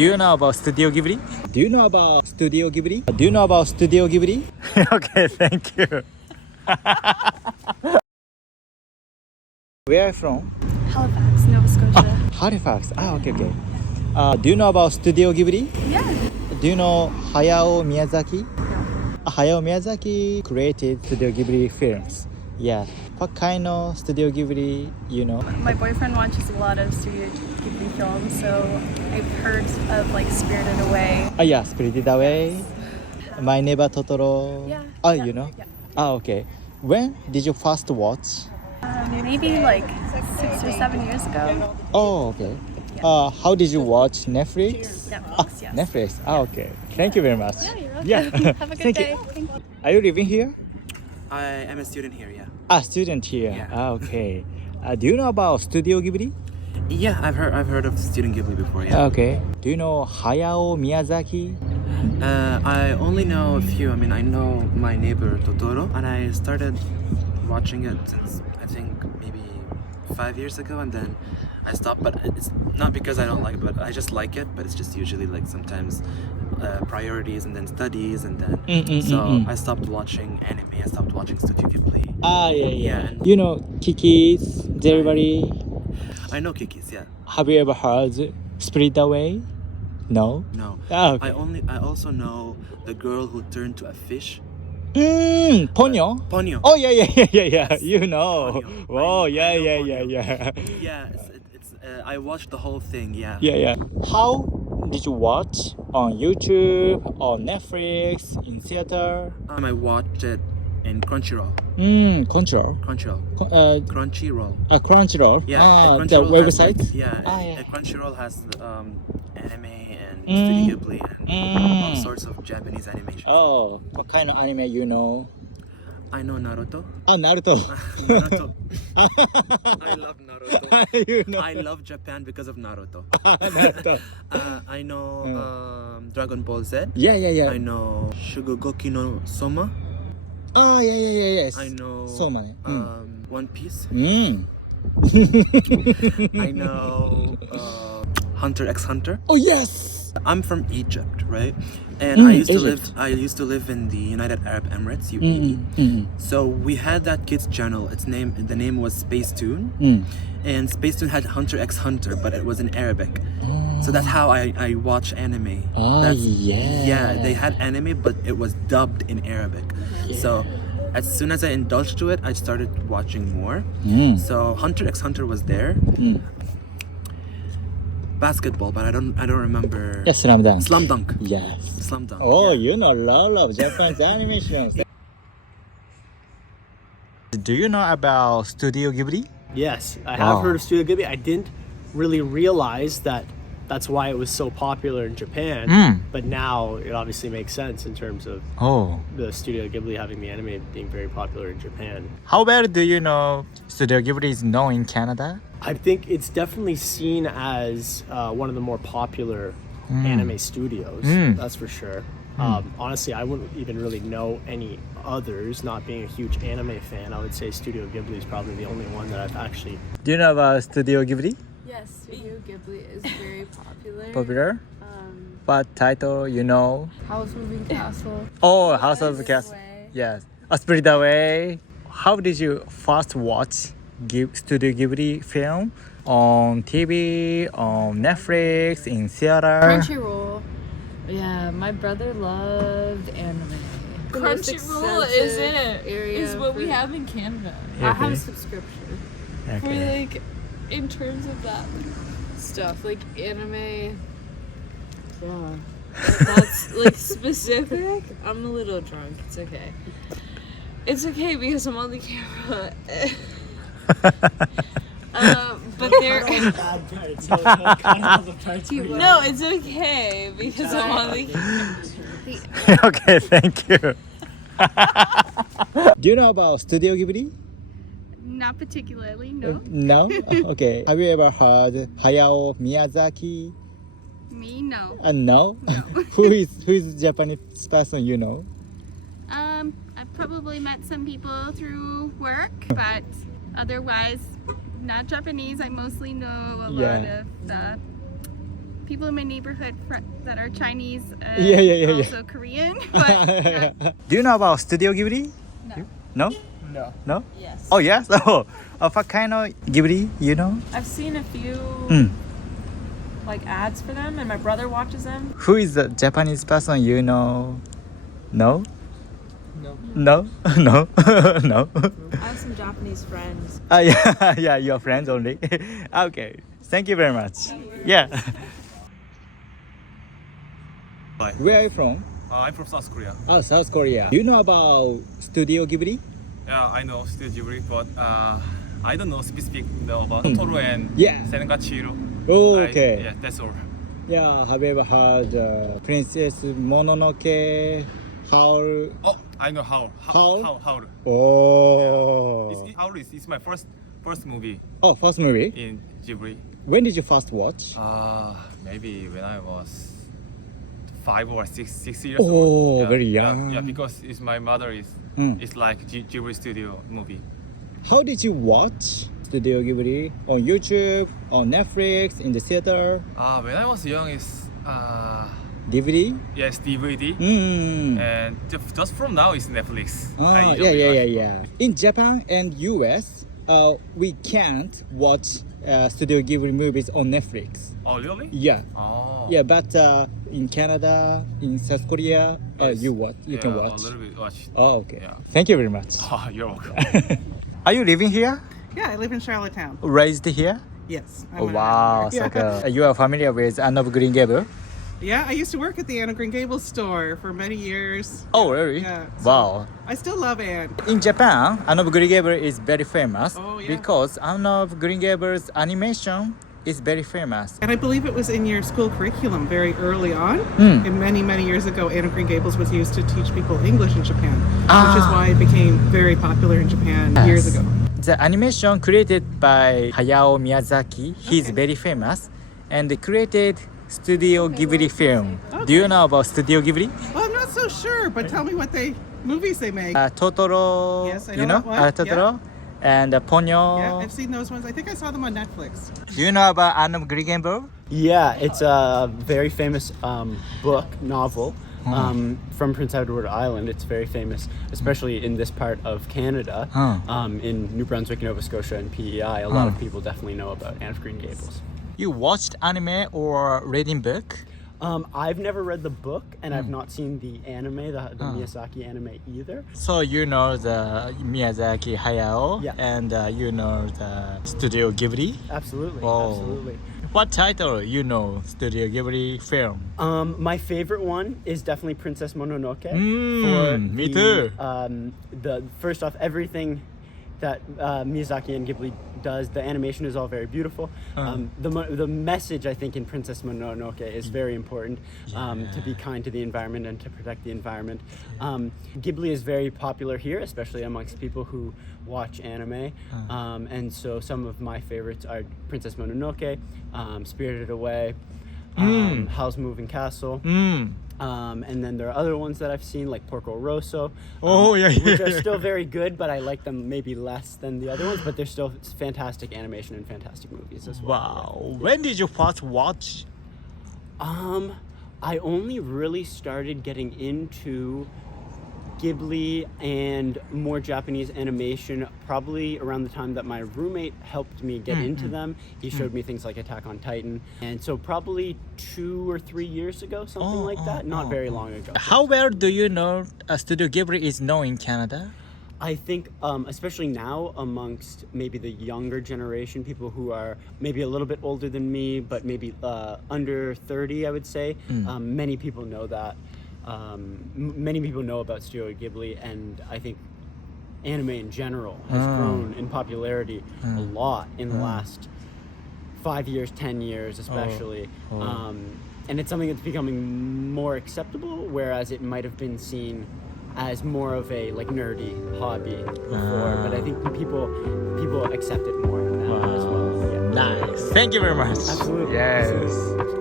Do you know about Studio Ghibli? Do you know about Studio Ghibli? Do you know about Studio Ghibli? Okay, thank you. Where are you from? Halifax, Nova Scotia. Halifax. Okay. Do you know about Studio Ghibli? Yeah. Do you know Hayao Miyazaki? No. Hayao Miyazaki created Studio Ghibli films. Yeah. What kind of Studio Ghibli you know? My boyfriend watches a lot of Studio Ghibli films, so I've heard of like Spirited Away. Yeah, Spirited Away. My Neighbor Totoro. Yeah. You know? Yeah. Okay. When did you first watch? Maybe like 6 or 7 years ago. Oh, okay. How did you watch Netflix? Netflix, yes. Netflix. Okay. Thank you very much. Yeah, you're welcome. Yeah. Have a good Thank day. you. Thank you. Are you living here? I am a student here, yeah. Student here. Yeah. Okay. Do you know about Studio Ghibli? Yeah, I've heard of Student Ghibli before, yeah. Okay. Do you know Hayao Miyazaki? I only know a few. I mean, I know My Neighbor Totoro, and I started watching it since I think maybe 5 years ago, and then I stopped. But it's not because I don't like it, but I just like it. But it's just usually like sometimes priorities and then studies, and then I stopped watching anime. I stopped watching Studio Ghibli. Yeah. You know Kiki's Delivery? I know Kiki's, yeah. Have you ever heard Spirited Away? No? No. Okay. I also know the girl who turned to a fish. Ponyo? Ponyo. Oh yeah. Yes. You know. Ponyo. Oh I know yeah. Ponyo. Yeah, it's I watched the whole thing. Yeah. Yeah. How did you watch on YouTube, on Netflix, in theater? I watched it in Crunchyroll. Control. Crunchyroll. Crunchyroll. Crunchyroll. Yeah. The Crunchyroll has, website. like, yeah. Yeah. Crunchyroll has anime and Studio Ghibli and all sorts of Japanese animation. Oh, what kind of anime you know? I know Naruto. Naruto. Naruto. I love Naruto. You know. I love Japan because of Naruto. Naruto. I know Dragon Ball Z. Yeah. I know Shugugeki no Soma. Yes. I know Soma. One Piece. I I know Hunter x Hunter. Oh yes. I'm from Egypt, right? And I used Egypt. to live in the United Arab Emirates, UAE. So we had that kids channel. The name was Space Tune. And Space Tune had Hunter x Hunter, but it was in Arabic. So that's how I watch anime. Yeah, they had anime, but it was dubbed in Arabic. So as soon as I indulged to it, I started watching more. So Hunter x Hunter was there. Basketball, but I don't remember. Yes, Slam Dunk. Slam Dunk. Yes. Slam Dunk. Oh, yeah. you know a lot of Japanese animations. Do you know about Studio Ghibli? Yes, I have heard of Studio Ghibli. I didn't really realize that that's why it was so popular in Japan. But now it obviously makes sense in terms of the Studio Ghibli having the anime being very popular in Japan. How well do you know Studio Ghibli is known in Canada? I think it's definitely seen as one of the more popular anime studios. That's for sure. Honestly, I wouldn't even really know any others. Not being a huge anime fan, I would say Studio Ghibli is probably the only one that I've actually. Do you know about Studio Ghibli? Yes, Studio Ghibli is very popular. Popular? What title you know? House Moving Castle. Oh, House of the Castle. Away. Yes. Spirited Away. How did you first watch Studio Ghibli film? On TV, on Netflix, in theater? Crunchyroll. Yeah, my brother loved anime. Crunchyroll is what we have in Canada. I have a subscription. For like, in terms of that stuff, like anime. Yeah. That's like specific. I'm a little drunk. It's okay. It's okay because I'm on the camera. But there. No, it's okay because I'm on the camera. Okay, thank you. Do you know about Studio Ghibli? Not particularly, no. No? Okay. Have you ever heard Hayao Miyazaki? Me, no. No? who is Japanese person you know? I've probably met some people through work, but otherwise, not Japanese. I mostly know a lot of the people in my neighborhood that are Chinese and Yeah. also Korean. But yeah. Do you know about Studio Ghibli? No? No. No? Yes. Oh yes. What kind of Ghibli you know? I've seen a few Mm. like ads for them, and my brother watches them. Who is the Japanese person you know? No? No. No? No? No? I have some Japanese friends. Yeah, your friends only. Okay. Thank you very much. Yeah. Bye. Where are you from? I'm from South Korea. Oh, South Korea. Do you know about Studio Ghibli? Yeah, I know Studio Ghibli, but I don't know specific about Totoro and Yeah. Sengachiru. Oh, okay. Yeah, that's all. Yeah, have you ever heard Princess Mononoke? Howl? Oh, I know Howl. Howl? Howl. Oh. Howl is my first movie Oh, first movie. in Ghibli. When did you first watch? Maybe when I was 5 or 6 years Oh, old. Yeah, very yeah, young. Yeah, because it's my mother is Mm. it's like Ghibli studio movie. How did you watch Studio Ghibli? On YouTube, on Netflix, in the theater, When I was young is DVD? yes, DVD. And just from now is Netflix. Ah, I usually yeah. watch. In Japan and US, we can't watch Studio Ghibli movies on Netflix. Oh, really? Yeah, Oh. yeah, but in Canada, in South Korea, Yes. you can Yeah, watch. A little bit watch. Oh, okay. Yeah. Thank you very much. You're welcome. Are you living here? Yeah, I live in Charlottetown. Raised here? Yes. Oh, an wow. American. So you are familiar with Anne of Green Gables? Yeah, I used to work at the Anne of Green Gables store for many years. Oh, really? Yeah. Wow. I still love Anne. In Japan, Anne of Green Gables is very famous Oh, yeah. because Anne of Green Gables animation is very famous. And I believe it was in your school curriculum very early on. Mm. And many years ago, Anne of Green Gables was used to teach people English in Japan, which is Ah. why it became very popular in Japan Yes. years ago. The animation created by Hayao Miyazaki, he's very famous, and they created Studio Ghibli film. Do you know about Studio Ghibli? Well, I'm not so sure, but tell me what movies they make. Totoro, Yes, I you know know, that one. Totoro, and Ponyo. Yeah, I've seen those ones. I think I saw them on Netflix. Do you know about Anne of Green Gables? Yeah, it's a very famous novel from Prince Edward Island. It's very famous, especially in this part of Canada, in New Brunswick, Nova Scotia, and PEI. A lot of people definitely know about Anne of Green Gables. You watched anime or reading book? I've never read the book, and I've not seen the anime, the Miyazaki anime either. So you know the Miyazaki Hayao, Yeah. and you know the Studio Ghibli. Absolutely, Oh. absolutely. What title you know Studio Ghibli film? My favorite one is definitely Princess Mononoke. Me too. The first off, everything that Miyazaki and Ghibli does, the animation is all very beautiful. The message, I think, in Princess Mononoke is very important, to be kind to the environment and to protect the environment. Ghibli is very popular here, especially amongst people who watch anime. And so some of my favorites are Princess Mononoke, Spirited Away, Howl's Moving Castle. And then there are other ones that I've seen, like Porco Rosso. Which are still very good, but I like them maybe less than the other ones. But they're still fantastic animation and fantastic movies as well. Wow. When did you first watch? I only really started getting into Ghibli and more Japanese animation probably around the time that my roommate helped me get into them. He showed me things like Attack on Titan, and so probably 2 or 3 years ago, something like that. Not very long ago. How well do you know Studio Ghibli is known in Canada? I think, especially now, amongst maybe the younger generation, people who are maybe a little bit older than me, but maybe under 30, I would say, many people know that. Many people know about Studio Ghibli, and I think anime in general has grown in popularity a lot in the last 5 years, 10 years especially. And it's something that's becoming more acceptable, whereas it might have been seen as more of a like nerdy hobby before. But I think people accept it more now as well. Yeah. Nice. Thank you very much. Absolutely. Yes.